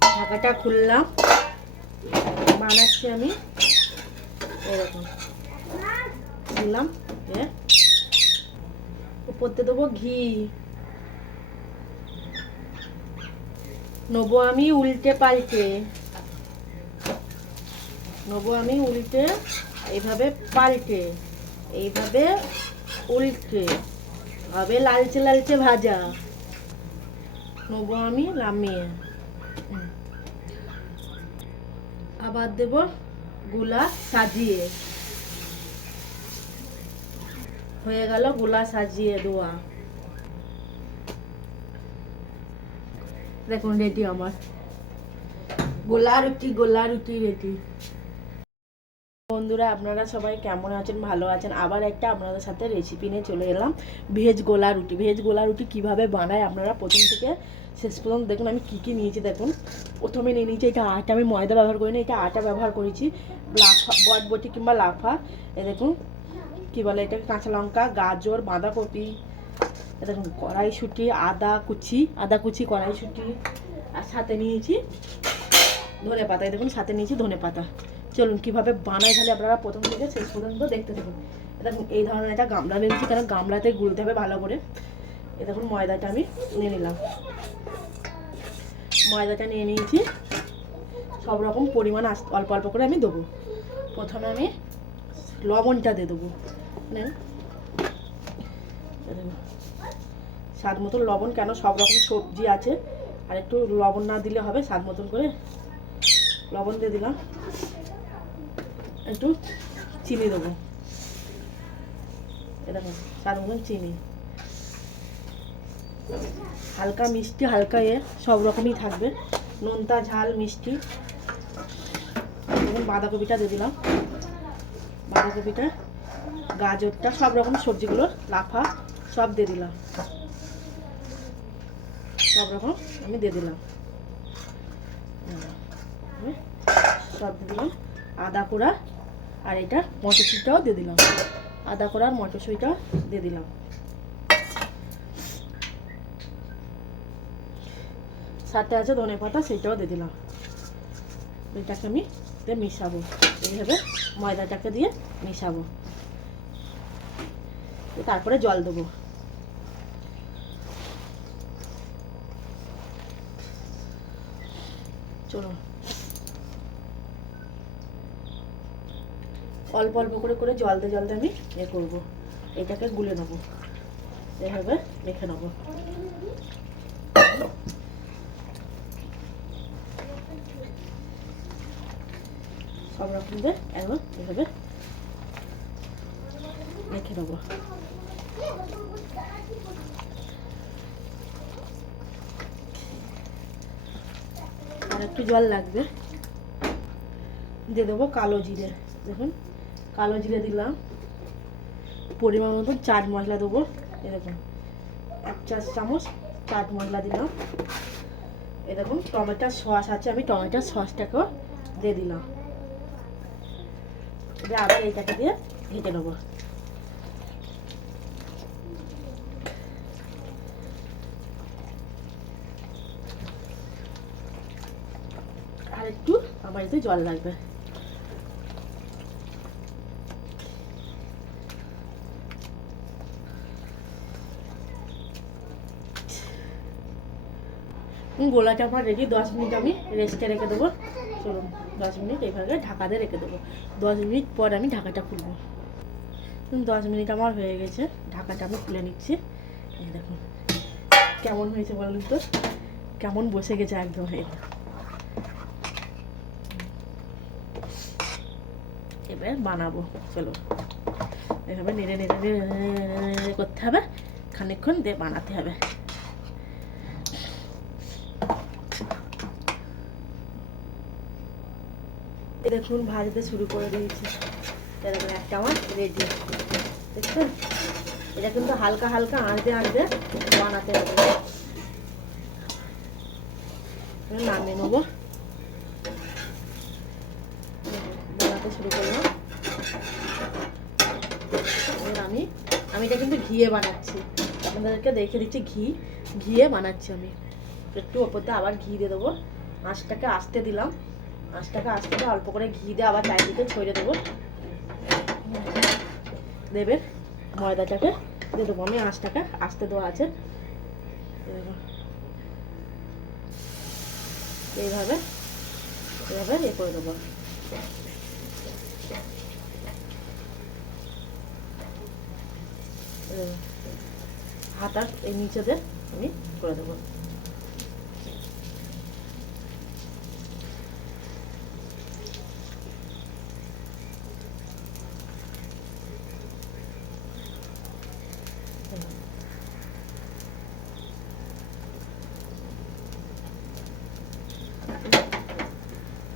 ঢাকাটা খুললাম। বানাচ্ছি আমি। এরকম। দিলাম উপরতে দেবো ঘি। নেব আমি উল্টে পাল্টে। নেব আমি উল্টে, এইভাবে পাল্টে। এইভাবে উল্টে। হবে লালচে লালচে ভাজা। নেব আমি নামিয়ে। আবার দেবগুলা সাজিয়ে। হয়ে গেলগুলা সাজিয়ে দেওয়া। দেখুন রেডি আমার। গোলা রুটি গোলা রুটি রেডি বন্ধুরা, আপনারা সবাই কেমন আছেন? ভালো আছেন? আবার একটা আপনাদের সাথে রেসিপি নিয়ে চলে এলাম। ভেজ গোলা রুটি। ভেজ গোলা রুটি কীভাবে বানায় আপনারা প্রথম থেকে শেষ পর্যন্ত দেখুন, আমি কী কী নিয়েছি দেখুন। প্রথমে নিয়ে নিয়েছি এটা আটা। আমি ময়দা ব্যবহার করিনি এটা আটা ব্যবহার করেছি। লাফা বটবটি কিংবা লাফা। এ দেখুন, কী বলে এটা কাঁচা লঙ্কা, গাজর, বাঁধাকপি। এ দেখুন, কড়াইশুঁটি, আদা কুচি আদা কুচি, কড়াইশুঁটি। আর সাথে নিয়েছি ধনে পাতা দেখুন, সাথে নিয়েছি ধনে পাতা চলুন, কীভাবে বানাই তাহলে আপনারা প্রথম থেকে শেষ পর্যন্ত দেখতে থাকুন। দেখুন, এই ধরনের একটা গামলা নিয়েছি কারণ গামলাতে গুলতে হবে ভালো করে। এ দেখুন, ময়দাটা আমি নিয়ে নিলাম। ময়দাটা নিয়ে নিয়েছি। সব রকম পরিমাণ অল্প অল্প করে আমি দেবো। প্রথমে আমি লবণটা দিয়ে দেবো। স্বাদ মতন লবণ, কেন সব রকম সবজি আছে। আর একটু লবণ না দিলে হবে, স্বাদ মতন করে লবণ দিয়ে দিলাম। একটু চিনি দেবো। এরকম স্বাদ মতন চিনি। হালকা মিষ্টি, হালকা এ, সব রকমই থাকবে। নোনতা ঝাল, মিষ্টি। এবং বাঁধাকপিটা দিয়ে দিলাম। বাঁধাকপিটা, গাজরটা, সব রকম সবজিগুলো, লাফা, সব দিয়ে দিলাম। সব রকম আমি দিয়ে দিলাম। সব দিয়ে দিলাম। আদা কোড়া আর এটা মটরশুঁটিটাও দিয়ে দিলাম। আদা কোড়া আর মটরশুঁটিটাও দিয়ে দিলাম। সাথে আছে ধনে পাতা, সেটাও দিয়ে দিলাম। এটাকে আমি মিশাবো। এইভাবে ময়দাটাকে দিয়ে মিশাবো। তারপরে জল দেবো। চলো অল্প অল্প করে করে জলতে জলতে আমি এ করব। এটাকে গুলে নেব। এভাবে মেখে নেব। সব রকম দিয়ে এভাবে মেখে নেব। আর একটু জল লাগবে। দিয়ে দেবো কালো জিরে। দেখুন। কালো জিরে দিলাম। পরিমাণ মতন চাট মশলা দেবো। এরকম এক চা চামচ চাট মশলা দিলাম। এরকম টমেটোর সস আছে, আমি টমেটোর সসটাকেও দিয়ে দিলাম। দিয়ে আবার এইটাকে দিয়ে ঘেটে নেব। আর একটু আমার এতে জল লাগবে। গোলাটা আমার রেডি দশ মিনিট আমি রেস্টে রেখে দেবো চলুন দশ মিনিট এইভাবে ঢাকা দিয়ে রেখে দেবো দশ মিনিট পর আমি ঢাকাটা খুলবো দশ মিনিট আমার হয়ে গেছে ঢাকাটা আমি খুলে নিচ্ছি দেখুন কেমন হয়েছে বলুন তো কেমন বসে গেছে একদম হয়ে এবার বানাবো চলো এভাবে নেড়ে নেড়ে নেড়ে করতে হবে খানিকক্ষণ দিয়ে বানাতে হবে দেখুন, ভাজতে শুরু করে দিয়েছি। দেখুন, একটা আমার রেডি দেখছেন? এটা কিন্তু হালকা হালকা আঁচড়ে আঁচড়ে বানাতে হবে। নামিয়ে নেব। বানাতে শুরু করলাম। এবার আমি আমি এটা কিন্তু ঘিয়ে বানাচ্ছি। আপনাদেরকে দেখে দিচ্ছি, ঘি, ঘিয়ে বানাচ্ছি আমি। একটু ওপর দিয়ে আবার ঘি দিয়ে দেবো। আঁচটাকে আসতে দিলাম। আঁচটাকে আস্তে দিয়ে অল্প করে ঘি দিয়ে আবার চারিদিকে ছড়িয়ে দেবো। দেবে ময়দাটাকে, দিয়ে দেবো আমি আঁচটাকে আস্তে দেওয়া আছে। এইভাবে এইভাবে ইয়ে করে দেবো। হাতার এই নিচেদের আমি করে দেবো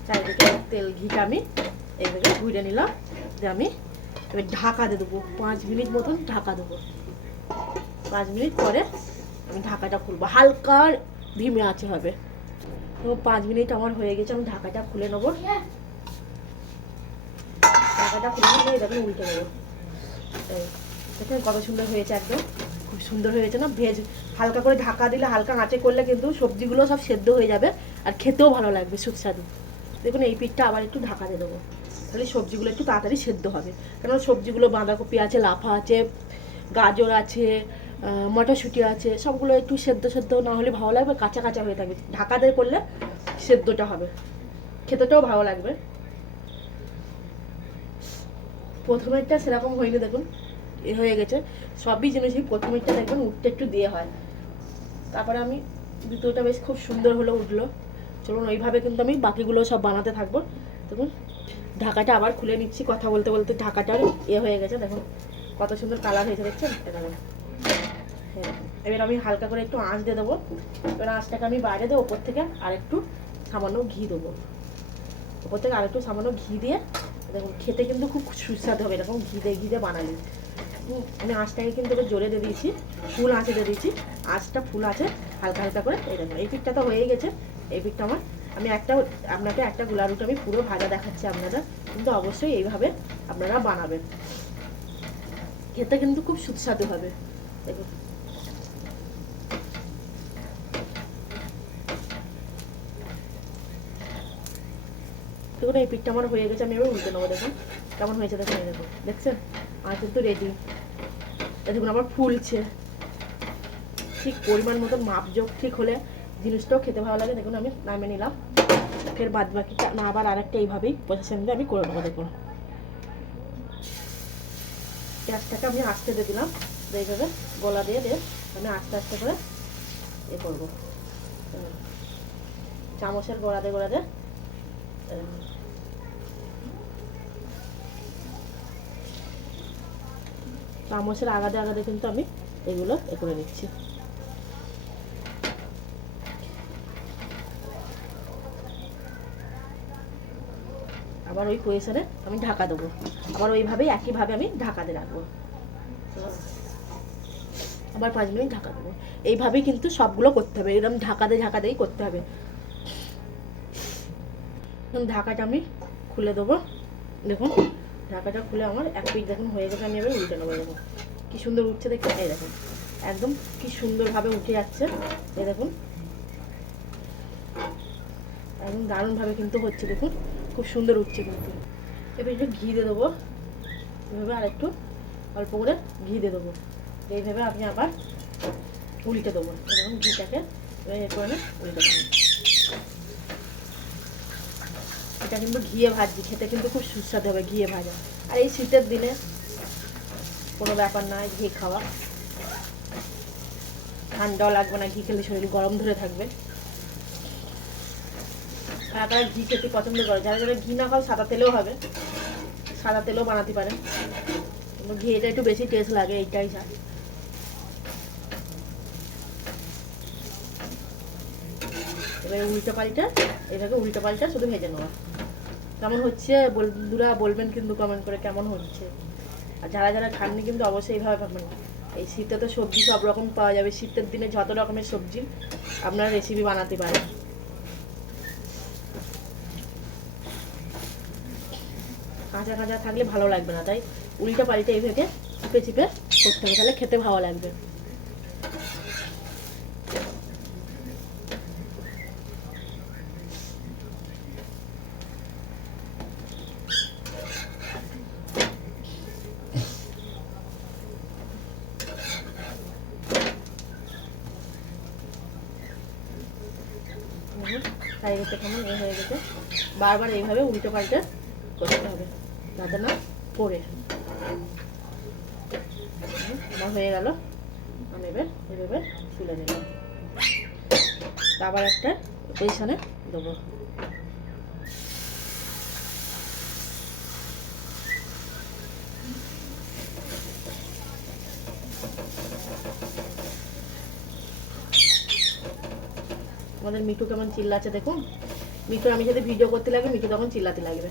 চারিদিকে তেল ঘিটা আমি এইভাবে ঘুরে নিলাম, দিয়ে আমি এবার ঢাকা দিয়ে দেবো। পাঁচ মিনিট মতন ঢাকা দেবো। পাঁচ মিনিট পরে আমি ঢাকাটা খুলবো। হালকা ধিমে আছে হবে। তো পাঁচ মিনিট আমার হয়ে গেছে, আমি ঢাকাটা খুলে নেব। ঢাকাটা খুলে নিলে দেখুন উল্টে নেব দেখুন কত সুন্দর হয়েছে একদম। খুব সুন্দর হয়েছে না? ভেজ, হালকা করে ঢাকা দিলে হালকা আঁচে করলে কিন্তু সবজিগুলো সব সেদ্ধ হয়ে যাবে। আর খেতেও ভালো লাগবে, সুস্বাদু। দেখুন, এই পিঠটা আবার একটু ঢাকা দিয়ে দেবো। তাহলে সবজিগুলো একটু তাড়াতাড়ি সেদ্ধ হবে। কারণ সবজিগুলো, বাঁধাকপি আছে, লাফা আছে, গাজর আছে মটরশুঁটি আছে, সবগুলো একটু সেদ্ধ সেদ্ধ না হলে ভালো লাগবে, কাঁচা কাঁচা হয়ে থাকবে ঢাকা দিয়ে করলে সেদ্ধটা হবে। খেতেটাও ভালো লাগবে। প্রথমেরটা সেরকম হয়নি, দেখুন, এ হয়ে গেছে। সবই জিনিসই প্রথমেরটা দেখবেন উঠতে একটু দিয়ে হয়। তারপরে আমি দ্বিতীয়টা বেশ খুব সুন্দর হলো উঠল। চলুন, ওইভাবে কিন্তু আমি বাকিগুলো সব বানাতে থাকব। দেখুন, ঢাকাটা আবার খুলে নিচ্ছি কথা বলতে বলতে। ঢাকাটার ইয়ে হয়ে গেছে, দেখুন, কত সুন্দর কালার হয়েছে, দেখছেন? দেখুন। এবার আমি হালকা করে একটু আঁচ দিয়ে দেবো। এবার আঁচটাকে আমি বাইরে দিয়ে ওপর থেকে আর একটু সামান্য ঘি দেবো। ওপর থেকে আর একটু সামান্য ঘি দিয়ে, দেখুন, খেতে কিন্তু খুব সুস্বাদু হবে, এরকম ঘি দিয়ে ঘি দিয়ে বানালি। আমি আঁচটাকে কিন্তু এবার জোরে দিয়ে দিয়েছি, ফুল আঁচে দিয়ে দিয়েছি। আঁচটা ফুল আছে, হালকা হালকা করে, এই দেখুন, এই পিঠটা তো হয়েই গেছে। এই আমার। আমি একটা আপনাকে একটা গোলা রুটি আমি পুরো ভাজা দেখাচ্ছি আপনারা কিন্তু অবশ্যই এইভাবে আপনারা বানাবেন। খেতে কিন্তু খুব সুস্বাদু হবে। দেখুন। দেখুন, এই পিঠটা আমার হয়ে গেছে। আমি এবার উল্টে নেব, দেখুন। কেমন হয়েছে, দেখুন দেখুন। দেখছেন? আর কিন্তু রেডি দেখুন, আমার ফুলছে। ঠিক পরিমাণ মতন মাপযোগ ঠিক হলে জিনিসটাও খেতে ভালো লাগে, দেখুন আমি নামে নিলাম। ফের বাদ বাকিটা না, আবার আরেকটা এইভাবেই প্রসেসিং দিয়ে আমি করে নেব দেখুন। গ্যাসটাকে আমি আস্তে দিয়ে দিলাম এইভাবে গলা দিয়ে দিয়ে আমি আস্তে আস্তে করে এ করব। চামচের গোড়া দিয়ে গোড়া দিয়ে। এরকম। চামচের আগাদে আগাদে কিন্তু আমি এগুলো এ করে নিচ্ছি আবার ওই পয়সারে আমি ঢাকা দেবো। আবার ওইভাবেই একইভাবে আমি ঢাকা দিয়ে রাখব। আবার পাঁচ মিনিট ঢাকা দেবো। এইভাবেই কিন্তু সবগুলো করতে হবে। এরকম ঢাকা দিয়ে ঢাকা দিয়েই করতে হবে। ঢাকাটা আমি খুলে দেবো। দেখুন, ঢাকাটা খুলে আমার এক পিস দেখুন হয়ে গেছে, আমি এবার উল্টে নেব, দেখুন। কী সুন্দর উঠছে দেখতে। এই দেখুন, একদম কি সুন্দরভাবে উঠে যাচ্ছে। এই দেখুন, একদম দারুণভাবে কিন্তু হচ্ছে, দেখুন। খুব সুন্দর উঠছে কিন্তু। এবার একটু ঘি দিয়ে দেবো। এভাবে আর একটু অল্প করে ঘি দিয়ে দেবো। এইভাবে আমি আবার উল্টে দেবো। এরকম ঘিটাকে এবার উল্টে দেবো। এটা কিন্তু ঘিয়ে ভাজছি খেতে কিন্তু খুব সুস্বাদু হবে ঘিয়ে ভাজা। আর এই শীতের দিনে কোনো ব্যাপার নয় ঘি খাওয়া। ঠান্ডাও লাগবে না, ঘি খেলে শরীর গরম ধরে থাকবে। আপনারা ঘি খেতে পছন্দ করে। যারা যারা ঘি না খাও, সাদা তেলেও হবে। সাদা তেলেও বানাতে পারেন। ঘিটা একটু বেশি টেস্ট লাগে, এইটাই যা এবারে উল্টো পাল্টা, এভাবে উল্টো পাল্টা শুধু ভেজে নেওয়া। কেমন হচ্ছে? বন্ধুরা বলবেন কিন্তু কমেন্ট করে কেমন হচ্ছে। আর যারা যারা খাননি কিন্তু অবশ্যই এইভাবে পাবেন এই শীতে তো সবজি সব রকম পাওয়া যাবে। শীতের দিনে যত রকমের সবজি আপনারা রেসিপি বানাতে পারেন। কাঁচা কাঁচা থাকলে ভালো লাগবে না, তাই উল্টা পাল্টে এইভাবে চিপে চিপে করতে হবে, তাহলে খেতে ভালো লাগবে। এ হয়ে গেছে। বারবার এইভাবে উল্টো পাল্টে করতে হবে। আমার হয়ে গেল। আমি এবার এভাবে তুলে আবার একটা পজিশনে দেবো। আমাদের মিঠু কেমন চিল্লাচ্ছে দেখুন। মিঠু আমি যদি ভিডিও করতে লাগে, মিঠু তখন চিল্লাতে লাগবে।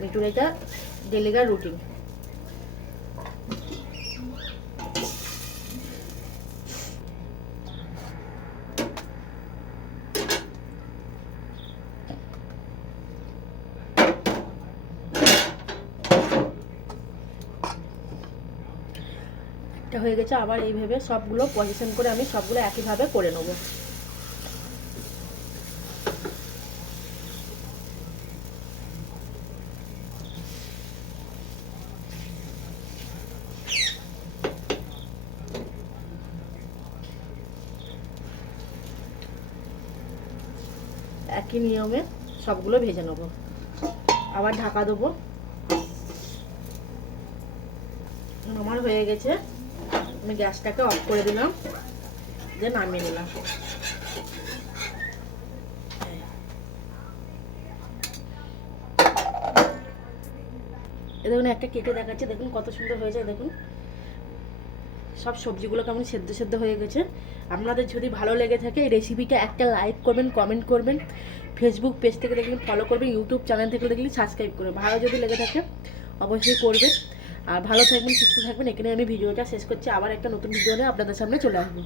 মিঠুর এটা ডেলিগার রুটিন। হয়ে গেছে আবার এইভাবে সবগুলো পজিশন করে আমি সবগুলো একইভাবে করে নেব। একই নিয়মে সবগুলো ভেজে নেব। আবার ঢাকা দেবো। আমার হয়ে গেছে। আমি গ্যাসটাকে অফ করে দিলাম। দিয়ে নামিয়ে নিলাম। দেখুন, একটা কেটে দেখাচ্ছে। দেখুন কত সুন্দর হয়েছে, দেখুন। সব সবজিগুলো কেমন সেদ্ধ সেদ্ধ হয়ে গেছে। আপনাদের যদি ভালো লেগে থাকে এই রেসিপিটা একটা লাইক করবেন কমেন্ট করবেন। ফেসবুক পেজ থেকে দেখলে ফলো করবেন ইউটিউব চ্যানেল থেকে দেখলে সাবস্ক্রাইব করবেন। ভালো যদি লেগে থাকে, অবশ্যই করবেন। আর ভালো থাকবেন, সুস্থ থাকবেন। এখানে আমি ভিডিওটা শেষ করছি। আবার একটা নতুন ভিডিও নিয়ে আপনাদের সামনে চলে আসব।